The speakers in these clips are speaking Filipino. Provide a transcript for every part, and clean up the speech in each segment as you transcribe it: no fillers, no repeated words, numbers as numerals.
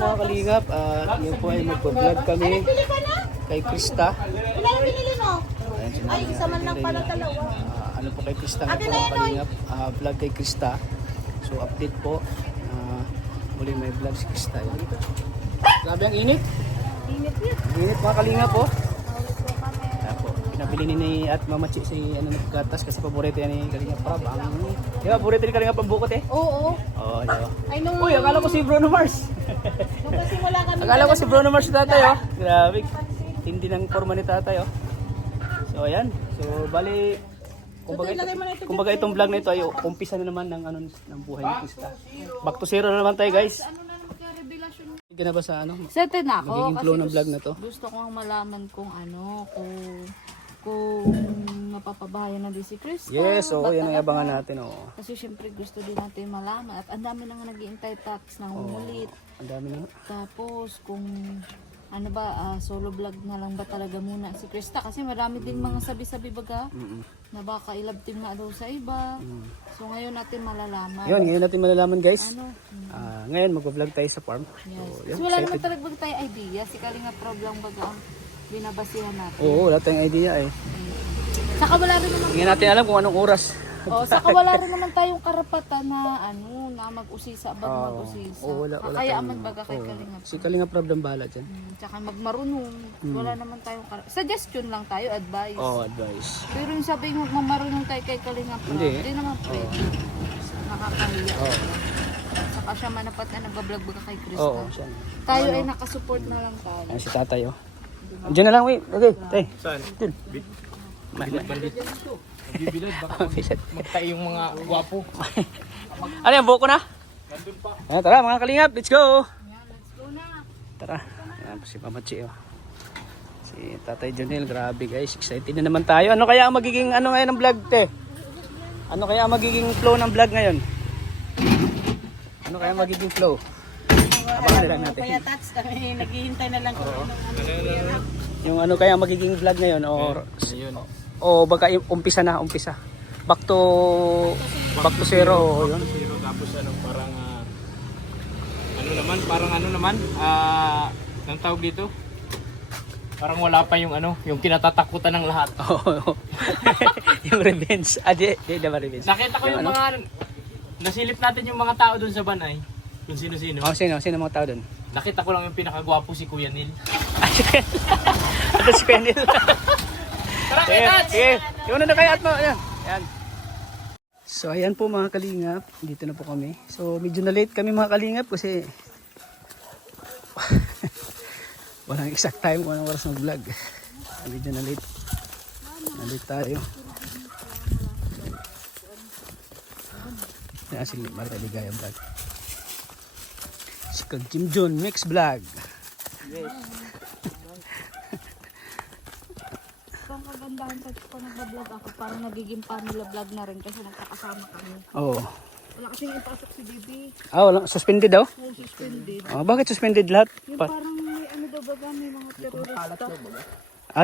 mga kalingap, ngayon po ay mag-vlog kami kay Krista. Wala na binili mo? Ay, isa man lang pala dalawa. Ano po kay Krista ngayon po mga kalingap, vlog kay Krista. So update po, muli may vlog si Krista. Grabe ang init. Init yun. Init mga kalingap po. Pinabili ni at mamachi si naggatas kasi paborito yan ni Kalingap Prab. Di ba paborito ni Kalingap ang bukot eh? Oo. Oo, di ba? Ay, nung... Uy, akala ko si Bruno Mars. Nung kasi wala kami... Akala ko si Bruno Mars si tatay oh. Grabe. Hindi ng forma ni tatay oh. So ayan. So bali kumbaga itong vlog na ito ay umpisa na naman ng ng buhay ni Krista. Back to zero na naman tayo guys. Ano na magka-revelasyon? Hindi na ba sa ano? Sete na ako. Magiging flow ng vlog na to. Gusto kong malaman kung kung mapapabahayan na din si Krista. Yes, oo, yan ang abangan natin oh. Kasi syempre gusto din natin malaman. At ang dami na nga nag-iintay tax na umulit. Ang dami na. Tapos kung ano ba, solo vlog na lang ba talaga muna si Krista? Kasi marami din mga sabi-sabi baga na baka i-love team nga daw sa iba. So ngayon natin malalaman. Yun, ngayon natin malalaman guys. Ano? Ngayon mag-vlog tayo sa farm. Yes. So, Kasi wala naman talaga baga tayo idea. Si Kalinga Prab lang baga ang binabasihan natin. Oo, wala tayong idea eh. Saka wala rin naman. Hindi natin alam kung anong oras. Saka wala rin naman tayong karapatan na na mag-usisa, mag-usisa. Wala Kaya tayong- aman baga kay Kalinga. Si Kalinga Prab ng bala dyan. Tsaka magmarunong. Wala naman tayong suggestion lang tayo, advice. Advice. Pero yung sabi mo magmarunong tayo kay Kalinga Prab, hindi naman pwede. Nakakahiya. Saka siya manapat na nag-vlog baga kay Krista. Oo, siya. Tayo ay nakasupport na lang tayo. Ayan si tatay oh. Diyan na lang, wait. Okay, tay. Saan? Dun. Bandit. Bibilad baka magtayo yung mga gwapo. Ano yan, buko na? Nandun pa. Ayan, tara mga kalingap, let's go! Yan, let's go na. Tara, ayan po si Mamachi oh. Si Tatay Jonel, grabe guys, excited na naman tayo. Ano kaya ang magiging, ngayon ng vlog, te? Ano kaya ang magiging flow ng vlog ngayon? Ano kaya ang magiging flow? Abangan nila natin. Kaya tats kami, naghihintay na lang kami. Yung ano kaya ang magiging vlog ngayon, or... Ayun. O baka umpisa. Back to zero yun. Zero tapos parang ano naman, ang tawag dito? Parang wala pa yung yung kinatatakutan ng lahat. Oo. Yung revenge. Di ba revenge? Nakita ko yung mga nasilip natin yung mga tao doon sa Banay. Kung sino-sino. Oh, sino mga tao doon? Nakita ko lang yung pinakagwapo si Kuya Neil. Ito si Penel. Tara, Sige, kita! sige. Yung na kaya at mo. Ayan. So ayan po mga kalingap. Dito na po kami. So medyo na late kami mga kalingap kasi walang exact time kung anong oras ng vlog. Medyo na late. Na-late tayo. Yan si Marta Ligaya Vlog. Si Kag Jim John Mix Vlog. Ang kagandahan pag nag-vlog ako, parang nagiging family vlog na rin kasi nagkakasama kami. Oo. Wala kasi nang ipasok si Bibi. Wala. Suspended daw? Full suspended. Bakit suspended lahat? Yung parang may daw baga, may mga terorista.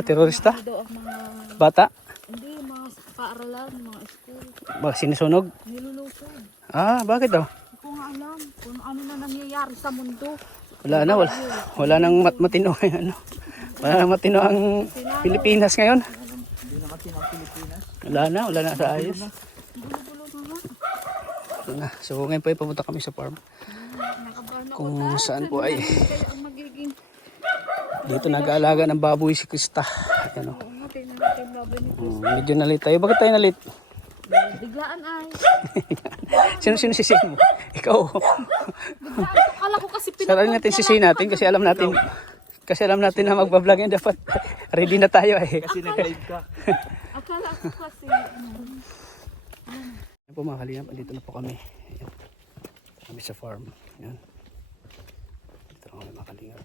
Terorista? Ano daw ang mga, Bata? hindi, mga paaralan, mga school. Sinusunog? Nilulukod. Bakit daw? Hindi ko nga alam kung ano na nangyayari sa mundo. Wala nang matino wala nang matino ang Pilipinas ngayon. Wala na sa ayos. So ngayon po ay pumunta kami sa farm. Kung saan po ay dito nag-aalaga ng baboy si Krista. Ayan o. Medyo nalit tayo. Bakit tayo nalit? Biglaan ay. Sino sisihin mo? Ikaw. Biglaan. Akala ko kasi Sarali natin sisihin natin kasi alam natin na magbablog yan dapat ready na tayo eh. Kasi nag-live ka. Akala ko kasi. Ayan po mga kalingap, andito na po kami. Ayan. Kami sa farm. Ayan. Dito na kami mga kalingap.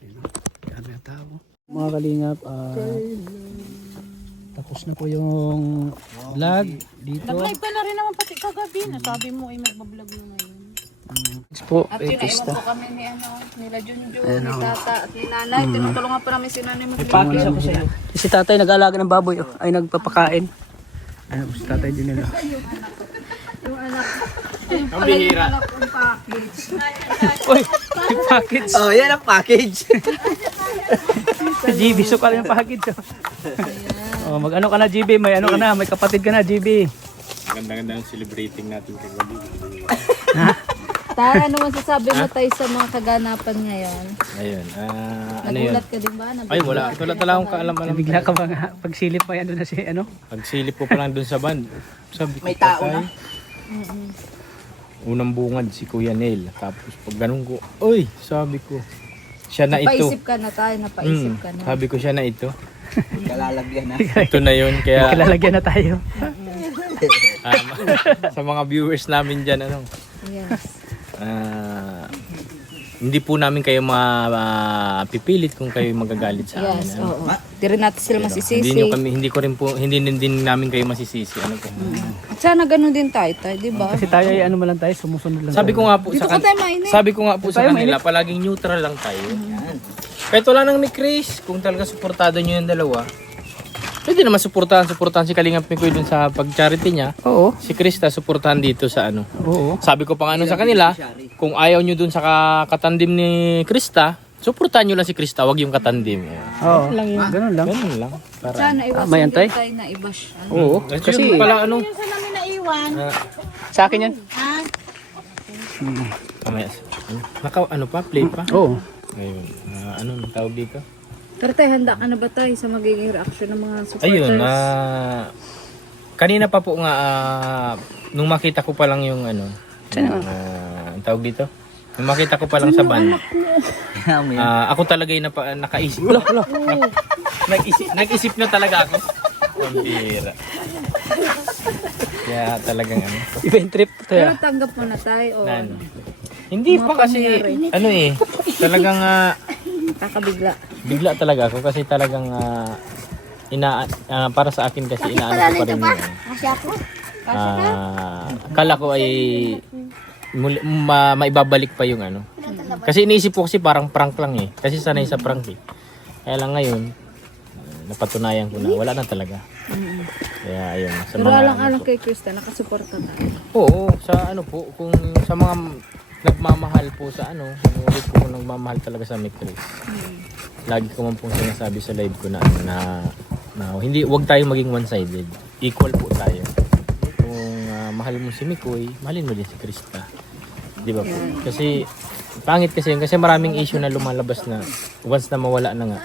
Ayan. Dami ang tao. Mga kalingap, tapos na po yung vlog dito. Nag-live ka na rin naman pati kagabi. Nasabi mo ay magbablog mo ngayon. Thanks po, At kay yun, Krista. iwan po kami nila Junjun, Ayan, ni Tata at ni Nanay. Tinutulungan pa namin si Nanay Pakis ako sa'yo. Si tatay nag-aalaga ng baboy, ay nagpapakain. Ayan po si tatay din nila. Yung anak. Ang bihira. Uy, may package. Oh, yan ang package. Sa GB, so ka yung package. Oh, mag-ano ka na GB, may ano ka na, may kapatid ka na GB. Ganda-ganda ang celebrating natin kay Gabi. Tara, ano masasabi mo tayo sa mga kaganapan ngayon? Ayun. Ano yun? Nagulat ka din ba? Ay, wala. Wala talaga akong kaalam-alam. Bigla ka ba nga, pagsilip pa yan doon na si ano? Pagsilip ko pa lang dun sa band. Sabi ko, May tao patay. na. Unang bungad si Kuya Neil. Tapos pag ganun ko, oy, sabi ko, siya na ito. Napaisip ka na tayo, napaisip ka na. Sabi ko siya na ito. Kalalagyan na. Ito na yun. Kaya Kilalagyan na tayo. sa mga viewers namin dyan, ano, Yes. hindi po namin kayo mapipilit kung kayo magagalit sa amin. Yes, ano. oo. Di rin natin sila masisisi. Hindi din namin kayo masisisi. Ano po. At sana ganun din tayo, di ba? Kasi tayo ay ano man lang tayo, sumusunod lang Sabi tayo. ko nga po Dito sa ka tayo mainit. Sabi ko nga po sa Tayo kanila, palaging neutral lang tayo. Kahit wala nang ni Chris, kung talaga suportado niyo yung dalawa, pwede naman suportahan si Kalingap Mikoy dun sa pag-charity niya. Oo. Si Krista suportahan dito sa ano. Oo. Sabi ko pa nga ano sa kanila, kung ayaw nyo dun sa katandim ni Krista, suportahan nyo lang si Krista, wag yung katandim. Oo. Ganun lang. Ganun lang. Para. Sana iwasan may antay? din tayo na ibash. Oo. Kasi Kasi yun pala ano. sa akin yan. Mamaya. Ano pa? Play pa? Oo. Ayun. Ano tawag dito? Pero tayo, handa ka na ba tayo sa magiging reaction ng mga supporters? Ayun, kanina pa po nga, nung makita ko pa lang yung ano, ang tawag dito, nung makita ko pa lang sa band, ako talaga yung nakaisip. Nag-isip na talaga ako. Ang bira. Kaya talagang ano. Event trip to Pero ya. tanggap mo na tayo o na ano. Hindi pa kasi, ano eh, talagang kakabigla. bigla talaga ako kasi talagang para sa akin kasi inaano ko pa rin yun. Kala ko ay maibabalik pa yung ano. Kasi iniisip ko kasi parang prank lang eh. Kasi sanay sa prank eh. Kaya lang ngayon, napatunayan ko na wala na talaga. Kaya ayun. Sa Pero mga, alang-alang kay Krista, nakasuporta tayo. oo, sa ano po, kung sa mga nagmamahal po sa ano, ulit po nagmamahal talaga sa Mikris. Lagi ko man pong sinasabi sa live ko na hindi, wag tayo maging one-sided. Equal po tayo. Kung mahal mo si Mikoy, mahalin mo din si Krista. Di ba po? Kasi pangit kasi yun. Kasi maraming issue na lumalabas na once na mawala na nga,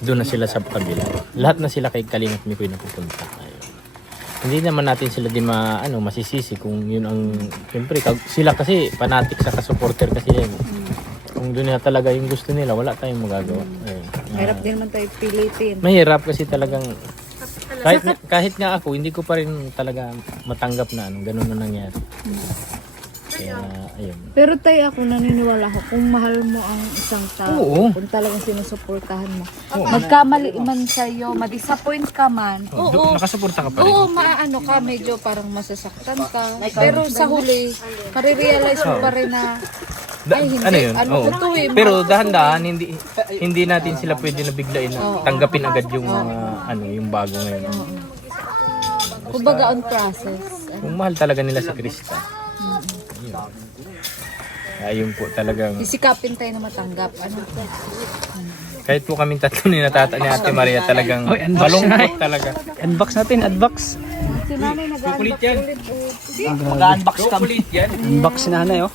doon na sila sa kabila. Lahat na sila kay Kalingap Mikoy na pupunta. Ayun. Hindi naman natin sila di masisisi kung yun ang, siyempre sila kasi fanatic sa supporter kasi yan. Kung doon na talaga yung gusto nila, wala tayong magagawa. Ayun. Mahirap din naman tayo pilitin. Mahirap kasi talagang kahit nga ako, hindi ko pa rin talaga matanggap na ganun na nangyari. Kaya ayun. Pero tayo ako naniniwala ako kung mahal mo ang isang tao, Oo. kung talagang sinusuportahan mo. Magkamali man sa'yo, ma-disappoint ka man. Nakasuporta ka pa rin. Oo, maano ka, medyo parang masasaktan ka. Pero sa huli, marirealize mo pa rin na ay hindi, ano yun? Oo. totoo eh. Pero dahan-dahan hindi natin sila pwede na biglain na tanggapin agad yung yung bago ngayon. Kumbaga on process. Kung mahal talaga nila si Krista. Ayun po talagang Isikapin tayo na matanggap. Ano po? kahit po kaming tatlo ni Ate Maria talagang malungkot talaga. Unbox natin, unbox. Si nanay Kukulit nag-unbox yan. ulit. Mag-unbox kami. Kukulit yan. Unbox si nanay oh.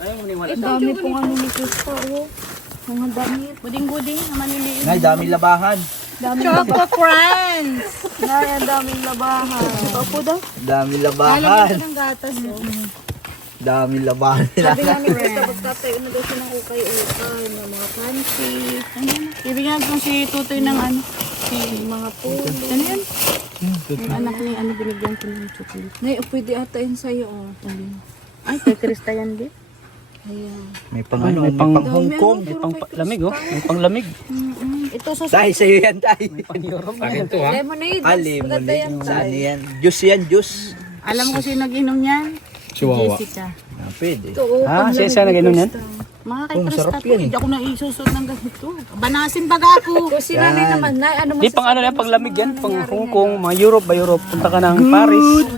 Ang dami pong ano ni Krista. Oh. Mga damit. Buding-buding. Maniliit. Ngay, dami labahan. Choco Crunch! Nay, ang daming labahan. Opo daw. Dami Lalagyan labahan. ko ng gatas. Oh. Dami labahan nila. Sabi nga ni Krista, pagtatayo na daw siya ng ukay-ukay, ng mga panty. Ibigyan ko si Tutoy ng ano, mga pulo. Ano yan? Yung anak niya, ano binigyan ko ng chocolate. Nay, pwede ata yun sa'yo, oh. Ay, kay Krista yan din. Ayan. May pang Ay, ano, may may pang- pang Hong Kong. May pang lamig oh. May pang lamig. Ito sa Dahil sa'yo yan, tayo. Pang Europe. Akin to ha. lemonade. Ali, Maganda yan. saan yan? Juice yan, juice. Alam mo kung sino nag-inom niyan? Chihuahua. Jessica. Pwede. Ito, oh, Ah, pang siya lamig nag-inom ni yan? Krista. Mga kay Oh, Krista masarap to, yan eh. hindi ako naisusot ng ganito. Banasin baga ako. Kung si nanay naman, nay, ano Di pang ano yan, pang lamig yan, pang Hong Kong, mga Europe ba Europe, punta ka ng Paris.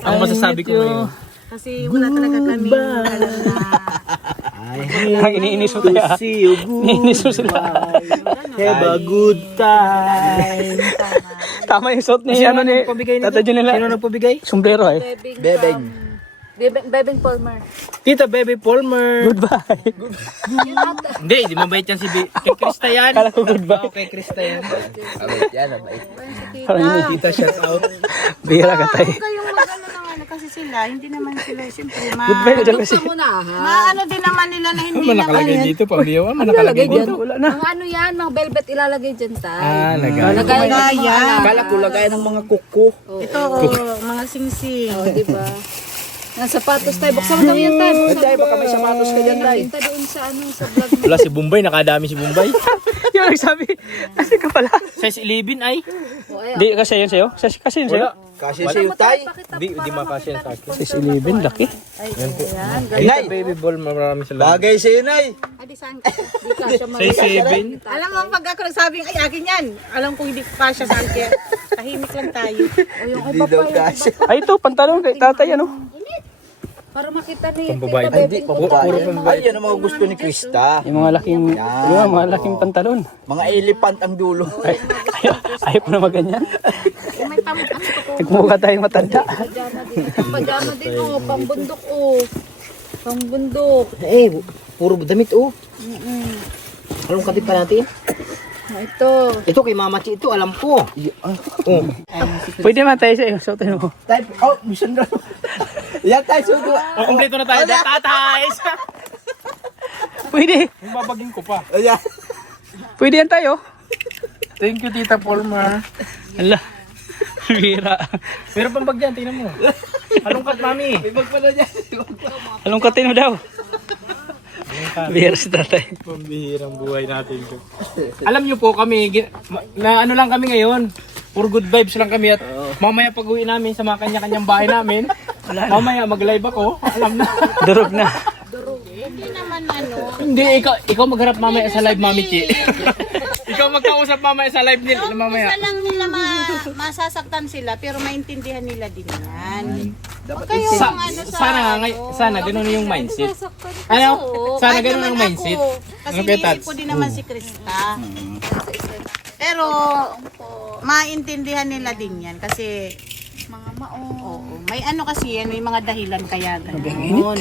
Ang masasabi ko ngayon. Kasi wala talaga kami. Ang iniinis mo tayo. See you, Iniinis mo sila. have a good time. Tama yung suot ni ano ni Tata Junel. Sino nagpabigay? Sombrero eh. Bebeng. Bebeng Palmer. Tita Baby Palmer. Goodbye. Hindi mabait yan si kay Krista yan. Kala ko goodbye. Kay Krista yan. Abait yan, abait. Parang yun eh. Tita shout out. Bihira ka tayo. Kayong mag-ano ng ano kasi sila, hindi naman sila siyempre Goodbye ka dyan kasi. maano din naman nila na hindi naman. Nakalagay dito, pambiyawan mo nakalagay dito. Wala na. Mga ano yan, mga velvet ilalagay dyan tayo. Lagay. Lagay na yan. Akala ko lagay ng mga kuko. Ito, mga sing-sing. O, diba? Ang sapatos tayo. Buksan mo daw yan tayo. Buksan Tay, baka may sapatos ka dyan, Tay. Kita doon sa ano, sa vlog mo. Wala si Bombay, nakadami si Bombay. Yung nagsabi, kasi ka pala. Size 11 ay. O, ayun. Di, kasi yun sa'yo? Kasi yun sa'yo? Kasi sa'yo, Tay. Di makasya sa akin. Sis 11, laki. Ayan. Nay, Baby Ball, maraming salamat. bagay sa'yo, Nay. Adi saan? Di ka siya Size 7. Alam mo, pag ako nagsabing, ay akin yan. Alam ko hindi ko kasya sa akin. Tahimik lang tayo. O, yung Hindi iba daw pa yun. kasi. Ay, ito, pantalon kay tatay, ano? Para makita ni Pambabae. Tita Hindi, Bebeng. pababae. Ay, yan ang mga gusto ni Krista. Yung mga laking pantalon. Mga elephant ang dulo. Ayaw ko na maganyan. May pamukha ko. Nagmukha tayong matanda. Pajama din. Pajama din, o. Pambundok, o. Pambundok. Eh, puro damit, oh. Anong katip pa natin? O, ito. Ito kay Mama Chi, ito alam ko. Oh. Pwede man tayo sa'yo. Suotin mo. Tay, oh, mission na. Yan, Tay, sugo. Kompleto na tayo. Tatay! Pwede. Babagin ko pa. Ayan. Pwede yan tayo. Thank you, Tita Palmer. Hala. Bihira. Pero pang bag yan, tingnan mo. Halongkat, mami. May bag pa na dyan. Alungkatin mo daw. Bihira si tatay. Pambihirang buhay natin ko. Alam niyo po kami, na ano lang kami ngayon. Puro good vibes lang kami at mamaya pag uwi namin sa mga kanya-kanyang bahay namin, mamaya mag-live ako. Alam na. Durog na. Hindi naman ano. Hindi, ikaw magharap mamaya sa live, Mami Chi. Ikaw magkausap mamaya sa live nila mamaya. Gusto lang nila masasaktan sila pero maintindihan nila din yan. Huwag kayong ano sa Sana ganun yung mindset. Oo, Ano? Sana kahit ganun naman yung mindset. ako, kasi Okay, iniisip Tats. ko din naman si Krista. Pero maintindihan nila din yan kasi Mga mao. oo, may ano kasi yan, may mga dahilan kaya ganoon.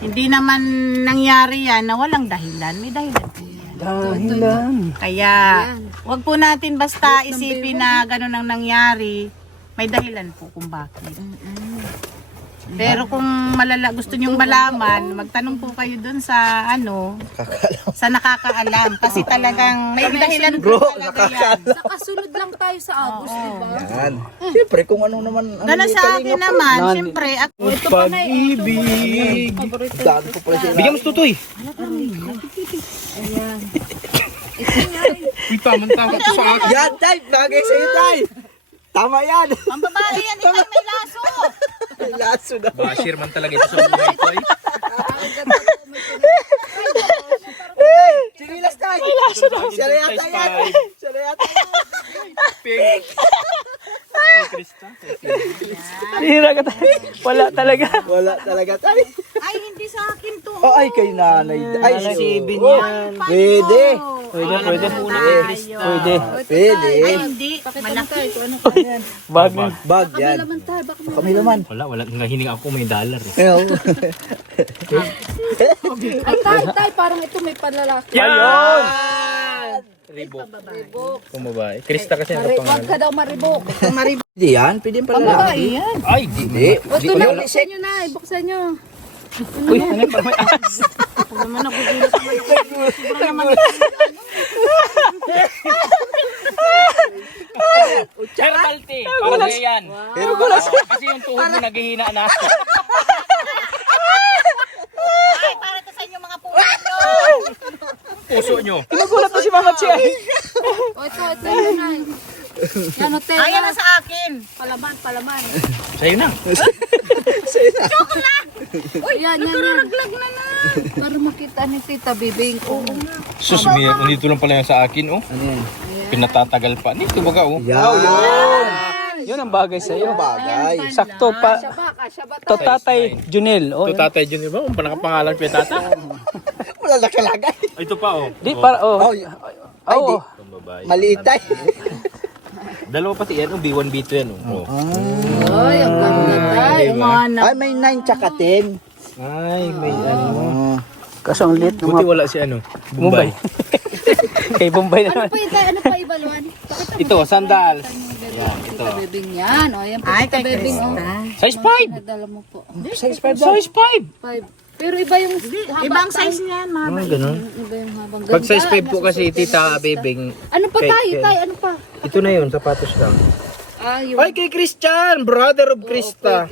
Hindi naman nangyari yan na walang dahilan. May dahilan po yan. Dahilan. Kaya, wag po natin basta isipin na gano'n ang nangyari. May dahilan po kung bakit. Pero kung gusto nyong malaman, magtanong po kayo dun sa ano, sa nakakaalam. Kasi talagang may dahilan po talaga yan. Nakasunod lang tayo sa Agos, diba? Yan. Siyempre, kung ano naman. Ano Gano'n ni sa Kalinga akin po. naman, siyempre, ako, Ito pa na Pag-ibig. Daan ko pala siya. Bigyan mo si Tutoy. Ayan. Uy, tamang-tama ko sa akin. Yan, Tay. Bagay sa'yo, Tay. Tama yan. ang babae yan, ikaw may laso. May laso na. Bashir man talaga ito sa buhay ko. Sinilas, Tay. Siya na yata yan. Siya na yata yan. Pink. Krista. Bihira ka tayo. Wala talaga. Wala talaga, Tay. Ay, hindi sa akin to. Oh, ay, kay nanay. Ay, si Ibin yan. Paano? Pwede. Pwede. Pwede. Ay, hindi. Malaki. Bag na. Bag yan. Laman tayo, baka Baka may laman. Wala. Nahinig ako may dollar. Ayun. Ay, tay, parang ito may panlalaki. Ayun! Ribok. Kung babae. Krista kasi ang Huwag ka daw maribok. Pwede yan. Pwede yung palalaki. yan. Ay, Hindi. O, ito na, buksan nyo na, buksan nyo. Uy, ano yung parang may ahas? Naman ako gulat naman ako. Sobrang naman Pero balte. Para sa'yo yan. Pero ba? Kasi yung tuhod mo naghihina na. Ay, para to sa inyo mga puno. Puso nyo. Nagulat na si Mama Chi. O, ito yun na. Yan, hotel. Ayan na sa akin. Palaman. Sa'yo na. Joke lang. Yan. Para makita ni Tita Bibing. Oo nga. Sus, nandito lang pala yan sa akin, oh. Ano yan? Pinatatagal pa. Dito baga, oh. Yun ang bagay sa'yo. Bagay. Sakto pa. Siya ba To Tatay Junel. Oh, Ito tatay Jun, di ba? Kung panakapangalan ko yung tata. Wala na kalagay. Ito pa, oh. di para Oh, ay, di. Pambabae. Maliit tayo. Dalawa pati yan, oh. B1, B2 yan, oh. Ay, ang ganda tayo. Ay, may 9 tsaka 10. Ay, may ano. kaso ang lit ng Buti mga wala si ano, Bombay. Bombay. Kay Bombay Ano naman. pa yung ano pa ibaluan? Ito, sandals. Yan, Tita Bibing yan. O, yan po Tita Bibing. Size 5. Nadala mo po. Size 5 Size 5. 5. Pero iba yung haba. Ibang size niyan, mahaba. Ganun. Iba yung habang Pag size 5 po kasi, Tita Bebing, Ano pa tayo? Ano pa? ito na yun, sapatos lang. Ay, Ay, kay Christian, brother of Krista.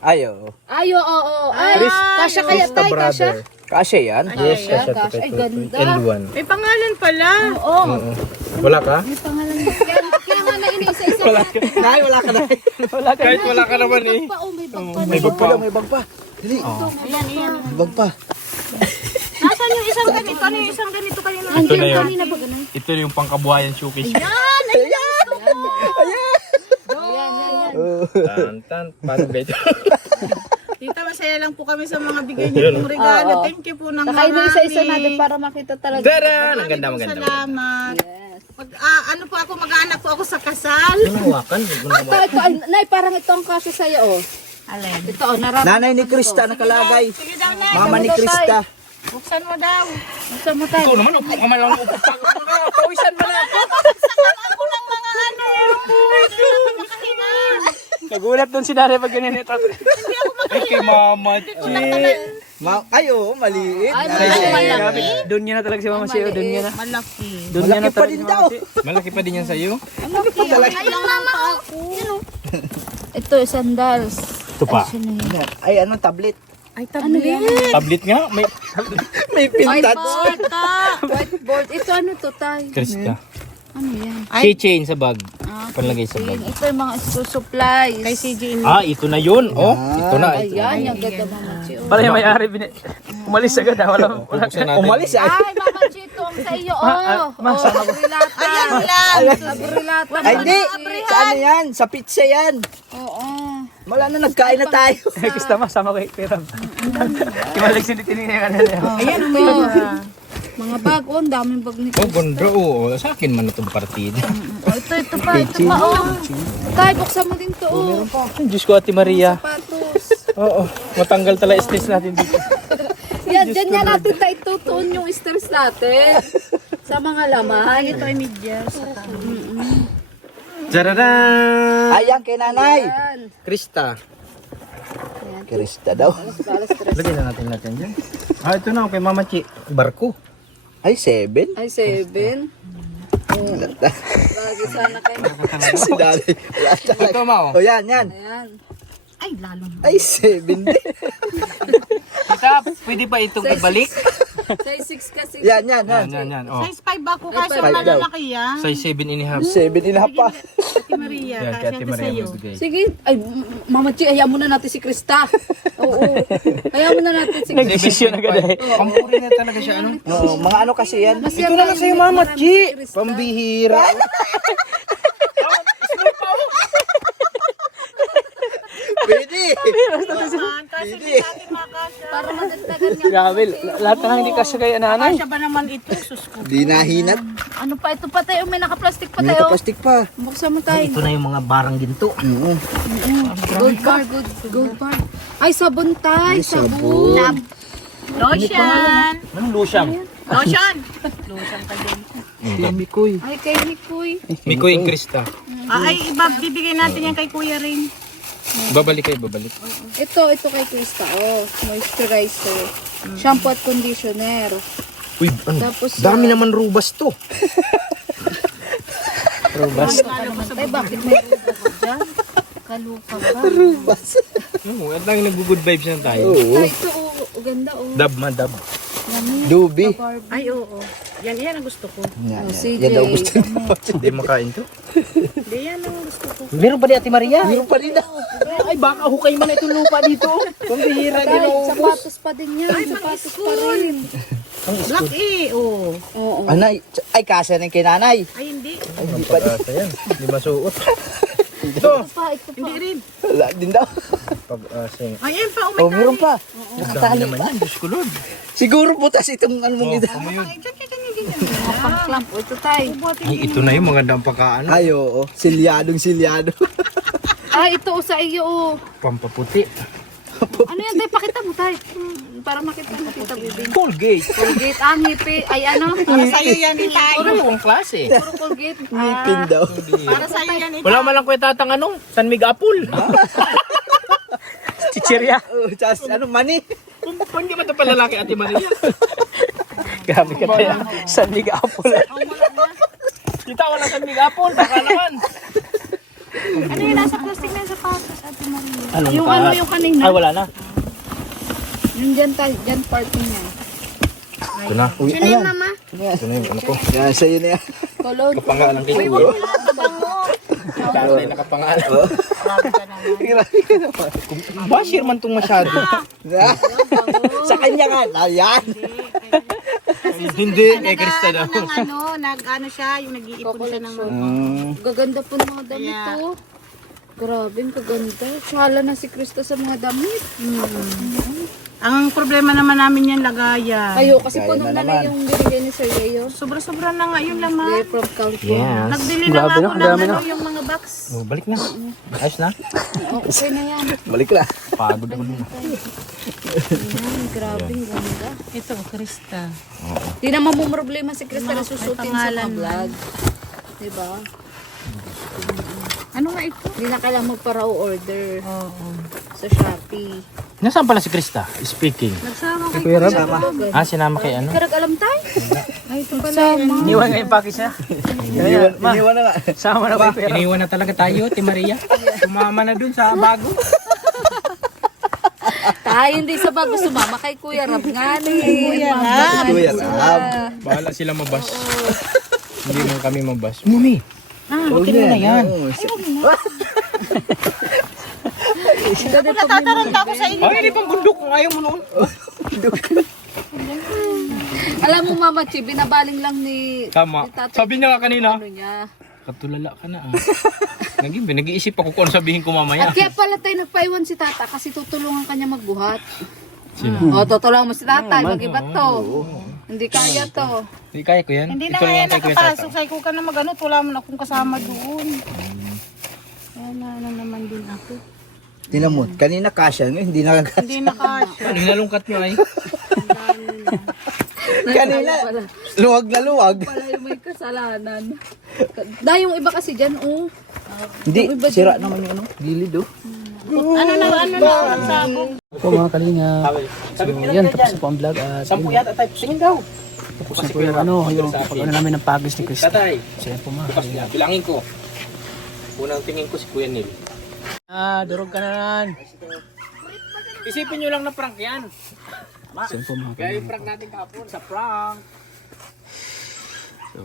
Ayo. Ay, oo. Ay, kasya kaya Krista, tayo, kasya. brother. Kasi yan. Yes, Ayan, kasha gosh, ay, ganda. And one. May pangalan pala. Oo. Wala ka? May pangalan mo. Kaya nga na iniisa-isa. Nay, wala ka na. Kahit wala ka naman eh. Pa, oh, may bag pa. May bag pa. May bag pa. Dali. Ayan. May bag pa. Nasaan yung isang ganito? Ano yung isang ganito kayo na? Ito na yun. Kanina ba ganun? Ito yung pangkabuhayan showcase. Tan, paano ba ito? Tita, masaya lang po kami sa mga bigay niyo pong regalo. Thank you po ng Saka marami. isa-isa natin para makita talaga. Tara! Ang ganda, Maraming maganda. salamat. Pag, ano po ako, mag-aanak po ako sa kasal. Hawakan. Ito, Nay, parang ito ang kasya sa'yo, oh. Alin? Ito, oh, narami. Nanay ni Krista nakalagay. Sige daw na. Mama ni Krista. Buksan mo daw. Gusto mo tayo? Ikaw naman, upo ka man lang. Upo ka. Pawisan mo na ako. Ako lang mga ano. Hindi ako makahinga. Nagulat doon si Nanay pag ganyan ito. Ay, kay Mama Chi. Ayo, maliit. Ay, Grabe, doon niya na talaga si Mama Chi. Doon niya na. Malaki. Doon niya na Malaki pa talaga din si daw. Mama Chi. Malaki pa din yan sa'yo. Ay, yung mama ako. Ito, sandals. Ito pa. Ay, ano, tablet. Ay, tablet. Tablet nga. May May pintat. Whiteboard. Ito, ano to, tayo? Krista. Ano yan? Keychain sa bag. Panlagay sa bag. Ito yung mga school supplies. Kay CJ. Ah, ito na yun. Oh, ito na. Ito. Ayan, yung ganda Mama Chi. Oh. Pala yung may-ari. Umalis agad ha. Wala. Buksan natin. Umalis ay. Ay, Mama Chi, ito ang sa iyo. Oh, abrilata. Ayan lang. Abrilata. Ay, hindi. Sa ano yan? Sa pizza yan. Oo. Wala na, nagkain na tayo. Gusto mo, sama kay Piram. Imalag sinitingin niya yung ano niya. Ayan, ito. Mga bag, oh, ang daming bag ni Oh, ganda. Oh, sa akin man itong partida. Oh, ito pa, oh. Tay, buksan mo din to, oh. Diyos ko, Ate Maria. Sapatos. Oo, matanggal talaga stress natin dito. Yan, dyan nga natin tayo tutuon yung stress natin. Sa mga laman. Ito ay medyas. Tararan! Ayan kay nanay. Yan. Krista. Krista daw. Lagyan na natin dyan. Ah, ito na. Kay Mama Chi. Barko. Ay, 7. Ay, 7. Lagi sana kayo. Si nanay. Wala talaga. Ito, Ma. O yan, yan. Ayan. Ay, lalo. Ay, 7 din. Tita, pwede ba itong ibalik? Size 6 kasi. Yan, yan, yan. Yan. Oh. Size 5 ako kasi Ay, five daw. malalaki yan. Size 7 and a half. 7 and a half pa. Ate Maria, Yan, kay kasi Ate ito Maria sa'yo. magbigay. Sige. Ay, Mama Chi, hayaan muna natin si Krista. Oo. Hayaan muna natin si Krista. Nagdesisyon agad eh. Pampuri na talaga siya, ano? Oo, mga ano kasi yan. Ito na lang sa'yo, Mama Chi. Pambihira. Pwede. Kasi hindi natin makasya. Para madagdagan niya. Grabe, lahat na lang hindi kasi kay nanay. Kasya ba naman ito? Sus ko. Di nahinat. Ano pa? Ito pa tayo. May naka-plastic pa May tayo. plastic pa. Buksan mo tayo. na yung mga barang ginto. Oo. Gold bar, gold bar. Ay, sabon tayo. Ay, sabon. Sabon. Lotion. Anong lusyang? Lotion. Lotion pa din. Mikoy. Ay, kay Mikoy. Mikoy and Krista. Ay, bibigay natin yan kay Kuya rin. Babalik kayo, babalik. Ito kay Krista. Oh, moisturizer. Shampoo at conditioner. Uy, ano? Tapos, Dami naman rubas to. Robust. Ay, bakit may rubo ka dyan? Kaluka ka. Rubas. No, at lang nag-good vibes na tayo. Oo. Ay, ito, oh, ganda, oh. Dab man, dab. Dubi. Barbie. Ay, oo. Yan ang gusto ko. Yan, Oh, yan. CJ. Yan daw gusto niya. Hindi makain to. Hindi, yan ang gusto ko. Meron pa di Ate Maria? Meron pa rin daw. Ay, baka hukay man itong lupa dito. Pambihira, ginoo. Sapatos pa din yan. Sapatos pa rin. Black eh, oh. Oo. Anay, ay kasya ng kinanay. Ay, hindi. Hindi pa yan. Hindi masuot. Ito pa. Hindi rin. Wala din daw. Pag-asing. Ay, yan pa, Oh, meron pa. Nakatali naman pa. yan. Diyos ko, Lord. Siguro butas itong ano mong ida. Ay, ganyan. Mga pang-clamp. Ito tayo. Ay, ito na yung magandang pagkaano. Ay, oo. Silyado. Ah, ito sa iyo. Oh. Pampaputi. Ano yan tayo? Pakita mo tayo. Para makita mo kita bibig. Colgate. Colgate. Ah, ngipi. Ay ano? Para sa'yo yan, itay. Puro yung klase. Puro Colgate. Ngipin daw. Para sa'yo yan, itay. Wala man lang kwenta tang anong San Miguel Apple. Chichirya. Oh, tsas, ano, mani. Hindi ba ito palalaki, Ate Maria? Grabe ka tayo. San Miguel Apple. Kita wala San Miguel Apple. Baka naman. Ano yung nasa plastic na yung sapatos? Ate Maria. Anong Yung pa? ano yung kanina. Ay, wala na. Yung dyan tayo. Dyan party niya. Ito na. Uy, Sino yung mama? Ito na yung ano ko. Yan, sa'yo na yan. Kolod. Kapangalan kay Kuya. Tatay nakapangalan. Grabe ka naman. Bashir man tong masyado. Sa kanya nga. Ayan. Hindi, kay Krista daw. Nag-ano siya, yung nag-iipon siya ng mga... Gaganda po ng mga damit Yeah. to. Grabe, ang kaganda. Tsala na si Krista sa mga damit. Ang problema naman namin yan, lagayan. Ayo, kasi Kaya puno na na lang naman. yung binigay ni Sir Leo. Sobra-sobra na nga yun They're laman. from California. Nagbili na Grabe nga no, ako ng dami ano, no. yung mga box. Oh, balik na. Ayos na. Oh, okay na yan. Balik na. Pagod ako dun. Grabe, ang ganda. Ito, Krista. Di naman mo problema si Krista na susutin sa pangalan mga vlog. Diba? Ano nga ito? Hindi na kailangan magpa-raw order Oo. sa Shopee. Nasaan pala si Krista? Speaking. Nagsama kay Kuya Rob. Ah, sinama kay ano? Karag alam tayo? Ay, ito pala. Iniwan nga yung package niya. Iniwan na nga. Sama na ba? Iniwan na talaga tayo, Ate Maria. Sumama na dun sa bago. Tayo hindi sa bago sumama kay Kuya Rab nga ni. Kuya Rab. Kuya Rab. Bahala sila mabas. Hindi mo kami mabas. Mami! Okay na yan. Natataranta ako sa inyo. Ay, hindi pang bundok kung ayaw mo noon. Alam mo Mama Chi, binabaling lang ni Tama. ni tatay. Sabi niya nga kanina, Ano niya. katulala ka na ah. Nag-iisip ako kung ano sabihin ko mamaya. At kaya pala tayo nagpaiwan si tata kasi tutulungan kanya magbuhat. O, tutulungan mo si tatay, mag-iba to. Hindi kaya to. Hindi kaya ko yan. Hindi na Ito nga lang yan kay Kuya nakapasok. Tata. Say ko ka na mag-ano, wala mo na akong kasama doon. Kaya na naman din ako. Tingnan mo, kanina kasya ngayon, hindi nakakasya. Hindi na kasya. Ano hinalungkat nyo ay? Kanina, luwag na luwag. Pala yung may kasalanan. Dahil yung iba kasi dyan, Hindi, sira naman yung ano, gilid oh. Ano na, sabog. So mga kalinga. So yan, tapos na po ang vlog. At Sampu yata tayo. Tingin daw. tapos na po yung yung pag-ano namin ng package ni Krista. Tatay. So yan po mga Bukas kalinga. niya. Bilangin ko. Unang tingin ko si Kuya Neil. Durog ka na nan. Isipin nyo lang na prank yan. So yan po mga Kaya kalinga. yung prank natin kahapon sa prank. So,